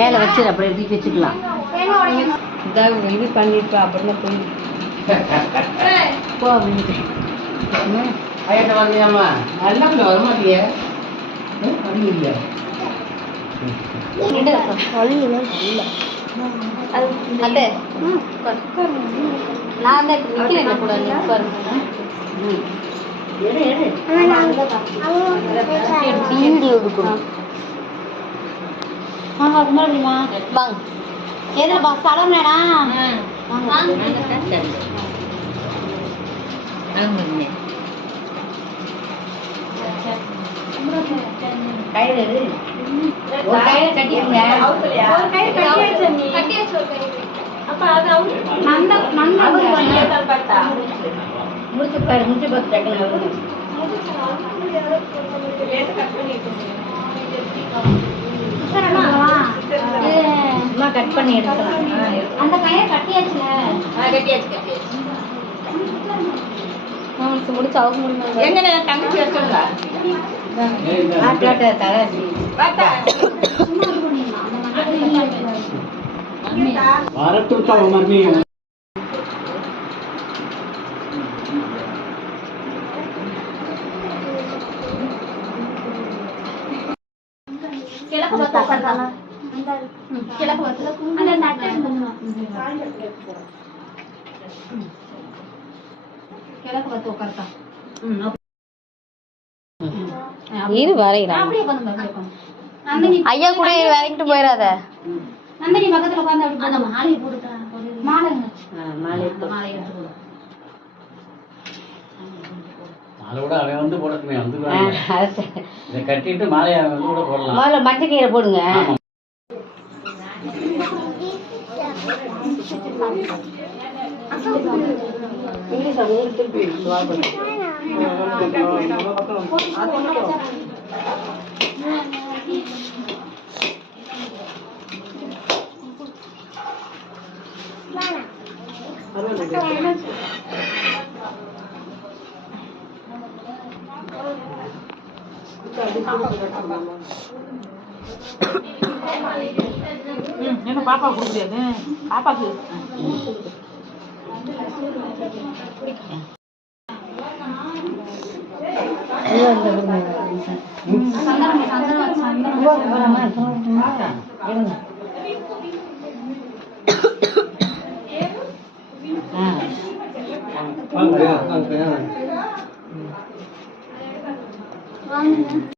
மேல வச்சு அப்படியே எடுத்து வச்சுக்கலாம். இது பண்ணிருப்பா அப்படின்னு போய் போ அப்படின்னு வரலையாமா நல்லா வரமாட்டிய நான் வீடியோ எடுக்கணும். வாங்க முன்னாடிமா வாங்க எதுல பா சடம் வேணாம் முடிச்சு பாரு முடிச்சு பார்த்து கட் பண்ணி எடுக்கலாம். அந்த கயிறை கட்டியாச்சுல முடிச்சு அவங்க முடியும் எங்க தங்கச்சி வச்சுங்க கிழக்கு பத்து உட்கார்த்தா இது வரைகிறான் ஐயா கூட வரைக்கிட்டு போயிடாத நந்தினி பக்கத்துல உட்கார்ந்து அந்த மாலையை போட்டுட்டான் மாலைங்க மாலை மாலையோட அவன் வந்து போடணுமே வந்து இதை கட்டிட்டு மாலையை வந்து கூட போடலாம். முதல்ல மஞ்சள் கீரை போடுங்க. என்ன பாப்பா கொடுக்குறியாது பாப்பாக்கு